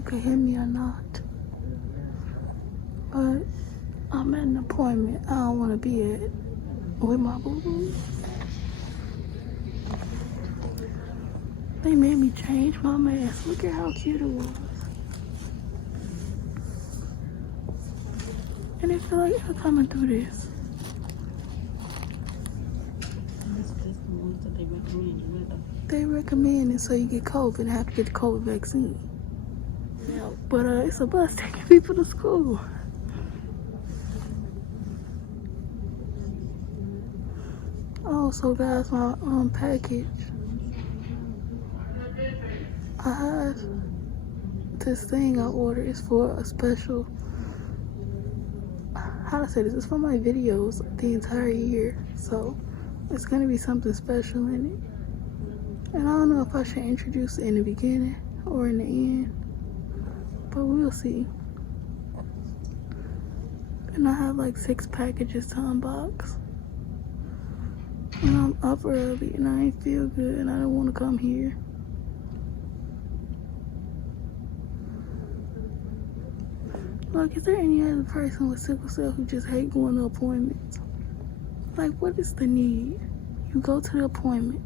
you can hear me or not. But I'm at an appointment I don't want to be at with my boo-boo. They made me change my mask. Look at how cute it was. And it feel like you're coming through this. They recommend it so you get COVID and have to get the COVID vaccine. Yeah, but it's a bus taking people to school. Oh, so guys, my package. I have this thing I ordered. It's for a special. How to say this? It's for my videos the entire year, so it's gonna be something special in it. And I don't know if I should introduce it in the beginning or in the end, but we'll see. And I have like 6 packages to unbox. And I'm up early and I ain't feel good and I don't want to come here. Like, is there any other person with sickle cell who just hate going to appointments? Like, what is the need? You go to the appointment.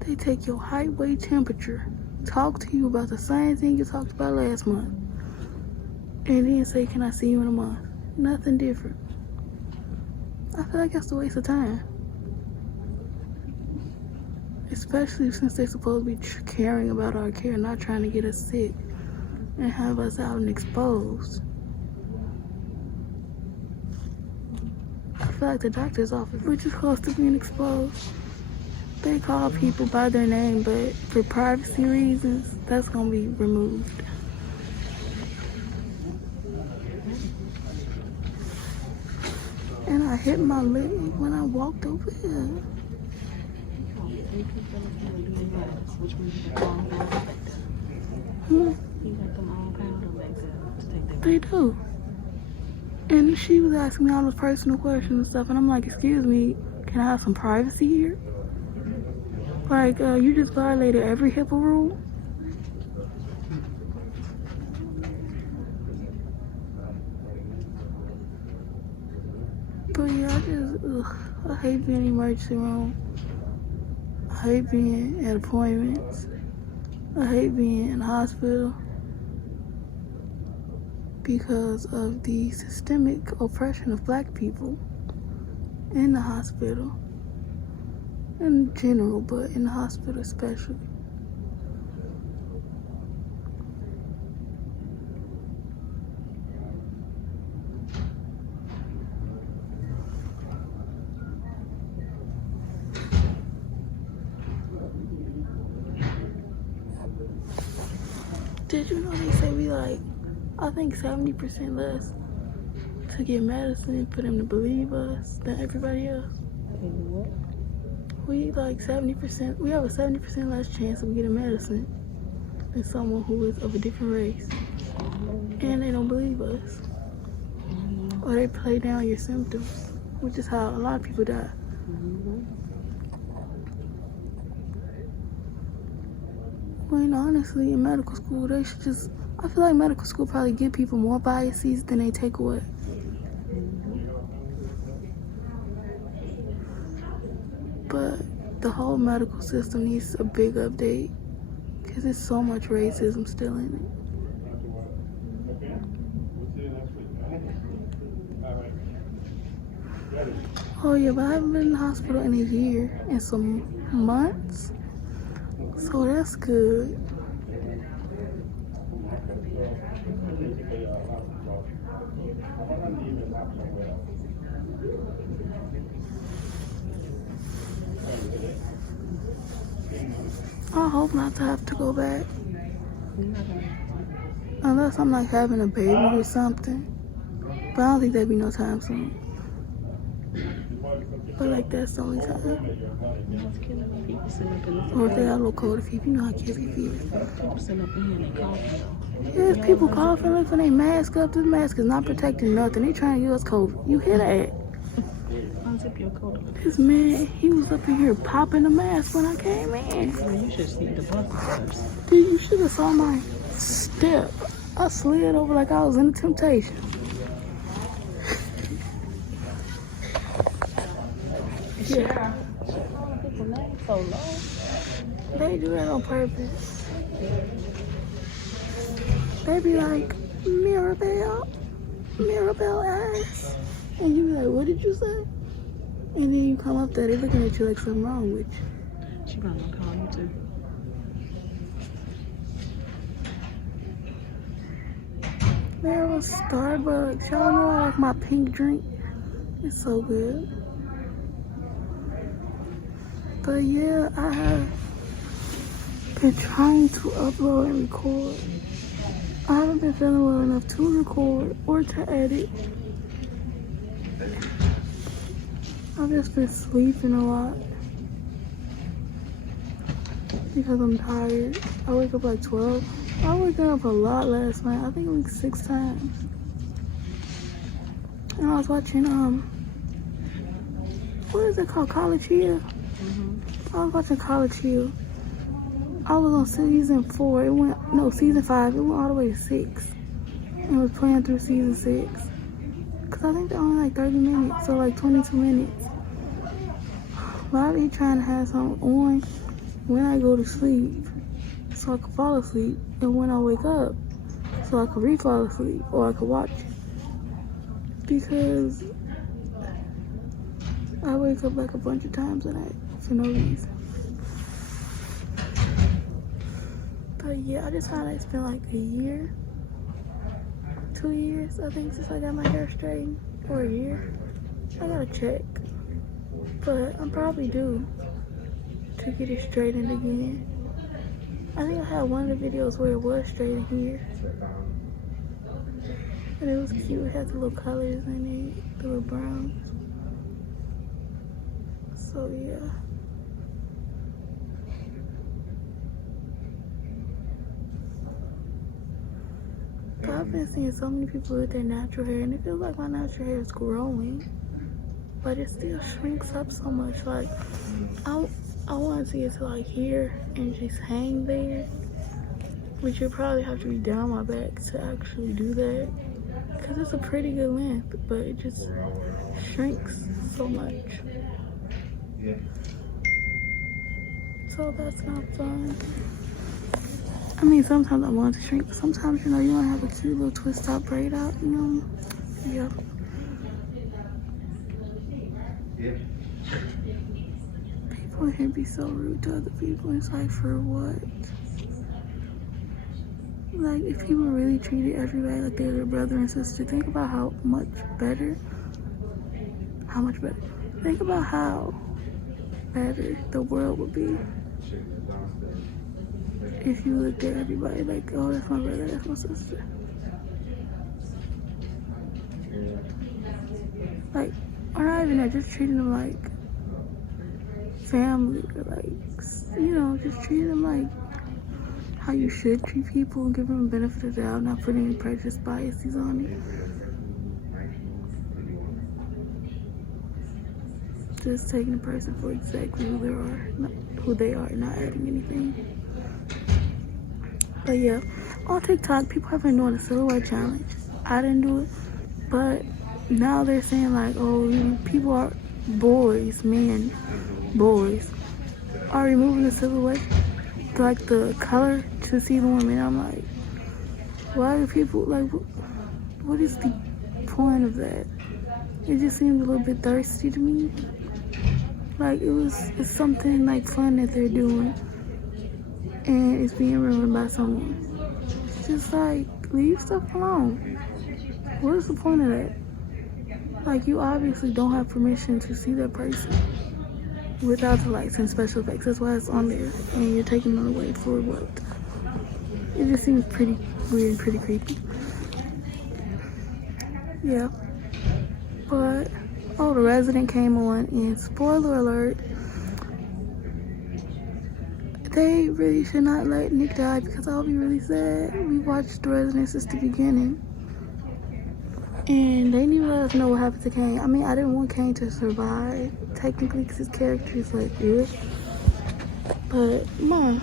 They take your height, weight, temperature, talk to you about the same thing you talked about last month, and then say, can I see you in a month? Nothing different. I feel like that's a waste of time. Especially since they're supposed to be caring about our care, not trying to get us sick and have us out and exposed. I feel like the doctor's office, which is close to being exposed, they call people by their name, but for privacy reasons, that's gonna be removed. And I hit my leg when I walked over here. They do. And she was asking me all those personal questions and stuff, and I'm like, excuse me, can I have some privacy here? Like, you just violated every HIPAA rule. But yeah, I hate being in the emergency room. I hate being at appointments. I hate being in the hospital because of the systemic oppression of black people in the hospital. In general, but in the hospital especially. Did you know they say we like, I think 70% less to get medicine for them to believe us than everybody else? What? We like 70%, we have a 70% less chance of getting medicine than someone who is of a different race. And they don't believe us. Or they play down your symptoms, which is how a lot of people die. When honestly, in medical school, they should just, I feel like medical school probably give people more biases than they take away. But the whole medical system needs a big update because there's so much racism still in it. Oh yeah, but I haven't been in the hospital in a year and some months, so that's good. I hope not to have to go back. Unless I'm like having a baby or something. But I don't think that'd be no time soon. But like that's the only time. Or if they got a little cold fever, you know how kids get fever. There's people coughing, lifting their mask up. This mask is not protecting nothing. They trying to give us COVID. You hear that? This man, he was up in here popping the mask when I came in. Well, you should see the bus first. Dude, you should have saw my step, I slid over like I was in a temptation. Yeah. People's names so low. They do that on purpose. They be like, Mirabelle ass. And you be like, what did you say? And then you come up there, they looking at you like something wrong with you. She gonna call you too. There was Starbucks. Y'all know I like my pink drink. It's so good. But yeah, I have been trying to upload and record. I haven't been feeling well enough to record or to edit. I've just been sleeping a lot because I'm tired. I wake up like 12. I woke up a lot last night. I think like 6 times. And I was watching what is it called? College Hill. I was watching College Hill. I was on season 4. Season 5. It went all the way to 6. And was playing through season 6. Cause I think they're only like 30 minutes, so like 22 minutes. But I be trying to have something on when I go to sleep, so I can fall asleep, and when I wake up, so I can re-fall asleep, or I can watch it. Because I wake up like a bunch of times a night for no reason. But yeah, I just found it's been like a year, 2 years, I think, since I got my hair straightened, or a year. I gotta check, but I'm probably due to get it straightened again. I think I had one of the videos where it was straightened here, and it was cute. It had the little colors in it, the little browns. So yeah. But I've been seeing so many people with their natural hair, and it feels like my natural hair is growing, but it still shrinks up so much. Like, I want to see it to like here and just hang there, which you probably have to be down my back to actually do that, because it's a pretty good length, but it just shrinks so much. So that's not fun. I mean, sometimes I want it to shrink, but sometimes, you know, you want to have a cute little twist top braid out, you know? Yeah. People here be so rude to other people. It's like, for what? Like, if people really treated everybody like they're their brother and sister, think about how much better. Think about how better the world would be if you looked at everybody like, oh, that's my brother, that's my sister. Like, or not even that, just treating them like family, or like, you know, just treating them like how you should treat people and give them the benefit of the doubt, not putting any prejudice biases on it. Just taking a person for exactly who they are, not adding anything. But yeah, on TikTok, people have been doing a silhouette challenge. I didn't do it, but now they're saying like, oh, you know, people are boys are removing the silhouette, like the color, to see the woman. I'm like, why do people like? What is the point of that? It just seems a little bit thirsty to me. Like it's something like fun that they're doing, and it's being ruined by someone. It's just like, leave stuff alone. What is the point of that? Like, you obviously don't have permission to see that person without the lights and special effects. That's why it's on there, and you're taking it away for what? It just seems pretty weird, pretty creepy. Yeah. But, oh, The Resident came on, and spoiler alert, they really should not let Nick die, because I'll be really sad. We watched The Resident since the beginning, and they didn't even let us know what happened to Kane. I mean, I didn't want Kane to survive, technically, because his character is like, ugh. But, Mom,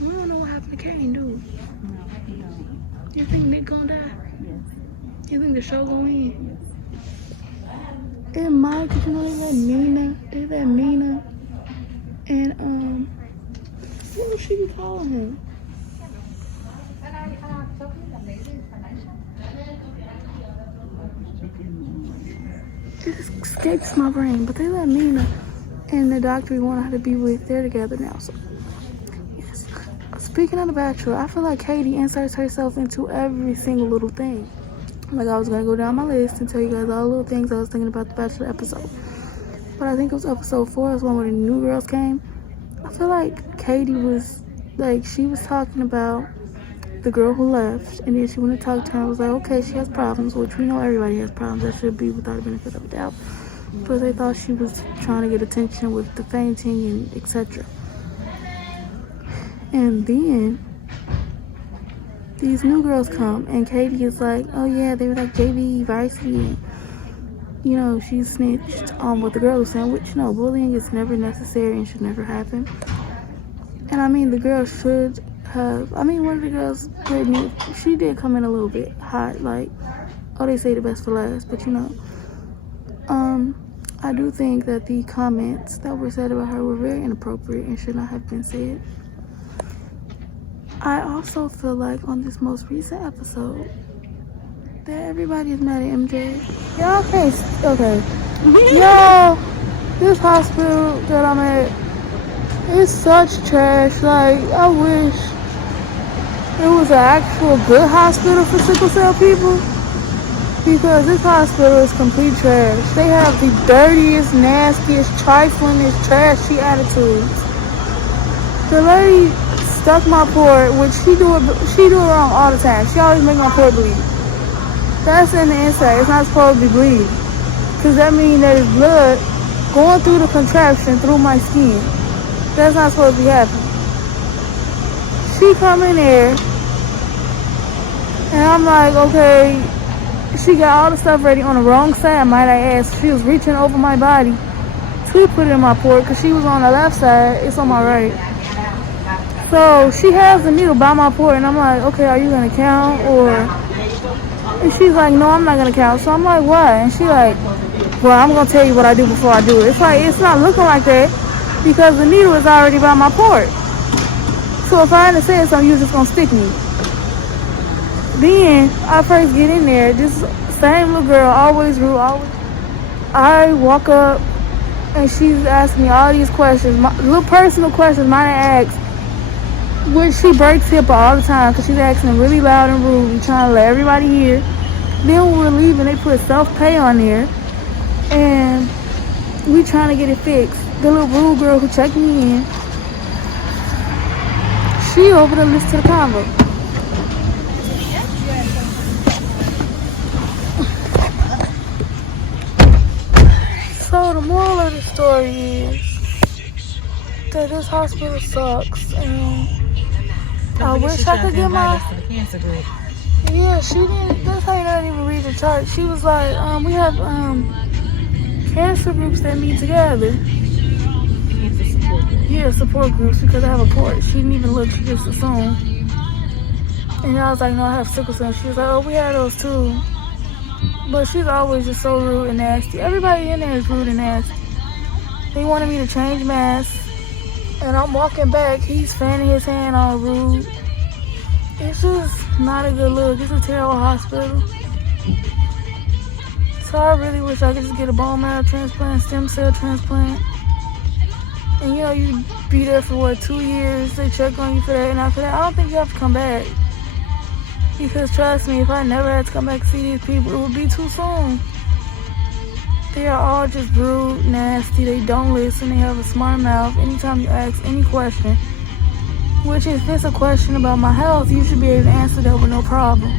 we don't know what happened to Kane, do we? You think Nick gonna die? Yes. You think the show gonna end? It might, cause you know they let Nina and what was she be calling him? It just escapes my brain, but they let Nina and the doctor we want her to be with, they're together now. So yes. Speaking of The Bachelor, I feel like Katie inserts herself into every single little thing. Like, I was gonna go down my list and tell you guys all the little things I was thinking about The Bachelor episode. But I think it was episode 4, it was one where the new girls came. I feel like Katie was, like, she was talking about the girl who left, and then she went to talk to her and was like, okay, she has problems, which we know everybody has problems. That should be without the benefit of a doubt. But they thought she was trying to get attention with the fainting and etc. And then these new girls come, and Katie is like, oh yeah, they were like JV, varsity, and you know, she snitched on what the girl was saying, which, no, bullying is never necessary and should never happen. And I mean, the girl should have, I mean, one of the girls, Brittany, she did come in a little bit hot, like, oh, they say the best for last, but you know, I do think that the comments that were said about her were very inappropriate and should not have been said. I also feel like on this most recent episode that everybody is mad at MJ. Y'all can't, okay. Y'all, this hospital that I'm at is such trash. Like, I wish it was an actual good hospital for sickle cell people, because this hospital is complete trash. They have the dirtiest, nastiest, triflingest, trashy attitudes. The lady stuck my port, which she do it wrong all the time. She always make my port bleed. That's in the inside. It's not supposed to be bleeding, because that means that it's blood going through the contraption through my skin. That's not supposed to be happening. She come in there, and I'm like, okay, she got all the stuff ready on the wrong side, might I ask. She was reaching over my body to put it in my port, because she was on the left side, it's on my right. So she has the needle by my port, and I'm like, okay, are you gonna count, or? And she's like, no, I'm not gonna count. So I'm like, why? And she like, well, I'm gonna tell you what I do before I do it. It's like, it's not looking like that, because the needle is already by my port. So if I hadn't said something, you're just gonna stick me. Then I first get in there, this same little girl, always rude, always. I walk up, and she's asking me all these questions, little personal questions, mine I ask, which she breaks HIPAA all the time, because she's asking really loud and rude and trying to let everybody hear. Then when we're leaving, they put self-pay on there, and we trying to get it fixed. The little rude girl who checked me in, she over to listen to the convo. So the moral of the story is that this hospital sucks, and I wish I could get my. Yeah, she didn't. That's how you not even read the chart. She was like, we have cancer groups that meet together. Yeah, support groups, because I have a port. She didn't even look. She just assumed. And I was like, no, I have sickle cell. She was like, oh, we have those too. But she's always just so rude and nasty. Everybody in there is rude and nasty. They wanted me to change masks, and I'm walking back. He's fanning his hand all rude. It's just not a good look. It's a terrible hospital. So I really wish I could just get a bone marrow transplant, stem cell transplant. And you know, you be there for what, 2 years, they check on you for that, and after that, I don't think you have to come back. Because trust me, if I never had to come back to see these people, it would be too soon. They are all just rude, nasty, they don't listen, they have a smart mouth. Anytime you ask any question, which if it's a question about my health, you should be able to answer that with no problem.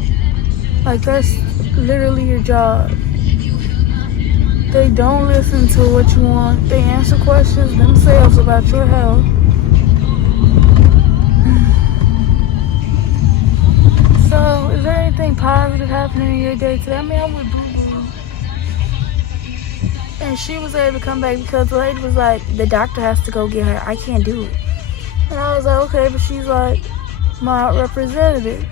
Like, that's literally your job. They don't listen to what you want. They answer questions themselves about your health. So, is there anything positive happening in your day today? I mean, I'm with Boo Boo. And she was able to come back because the lady was like, the doctor has to go get her. I can't do it. And I was like, okay, but she's like my representative.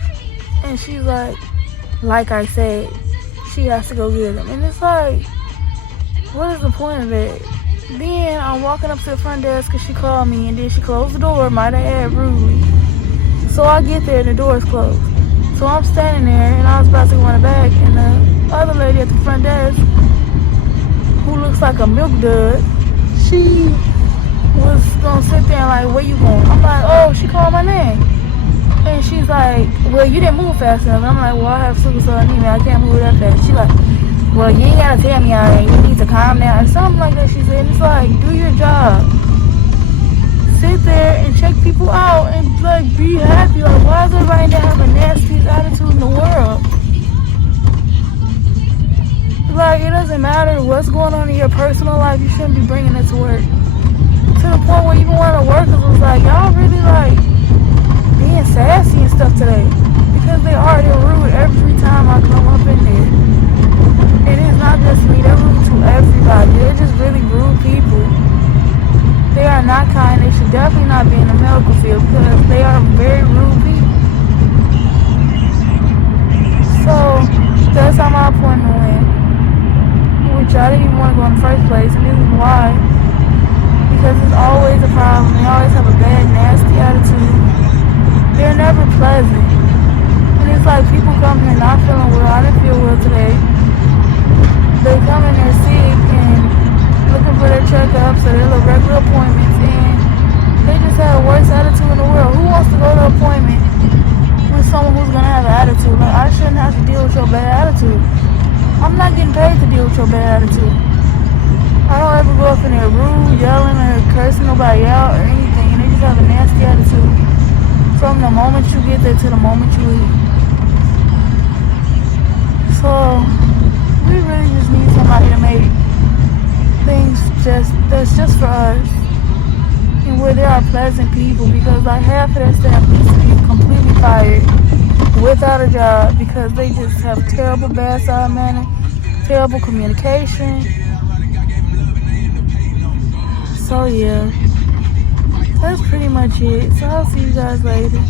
And she's like I said, she has to go get him. And it's like, what is the point of it? Then I'm walking up to the front desk because she called me, and then she closed the door, might I add, rudely. So I get there and the door is closed. So I'm standing there and I was about to go in the back, and the other lady at the front desk, who looks like a milk dud, she was gonna sit there and like, where you going? I'm like, oh, she called my name. And she's like, well, you didn't move fast enough. And I'm like, well, I have sickle cell anemia, I can't move that fast. She's like, well, you ain't gotta tell me I ain't. You need to calm down. Something like that she said. And it's like, do your job. Sit there and check people out and like be happy. Like, why is everybody that have a nastiest attitude in the world? Like, it doesn't matter what's going on in your personal life, you shouldn't be bringing it to work. To the point where even one of the workers was like, y'all really like being sassy and stuff today. Because they are, they're rude every time I come up in there. And it's not just me, they're rude to everybody. They're just really rude people. They are not kind. They should definitely not be in the medical field because they are very rude people. So that's how my appointment went, which I didn't even want to go in the first place, and this is why. Because it's always a problem. They always have a bad, nasty attitude. They're never pleasant. And it's like people come here not feeling well. I didn't feel well today. They come in there sick and looking for their checkups or their little regular appointments, and they just have the worst attitude in the world. Who wants to go to an appointment with someone who's going to have an attitude? Like, I shouldn't have to deal with your bad attitude. I'm not getting paid to deal with your bad attitude. I don't ever go up in there rude, yelling, or cursing nobody out or anything, and they just have a nasty attitude from the moment you get there to the moment you leave. So we really just need somebody to make things that's just for us, and where there are pleasant people, because like half of that staff needs to be completely fired without a job because they just have terrible bedside manner, terrible communication. So yeah, that's pretty much it. So I'll see you guys later.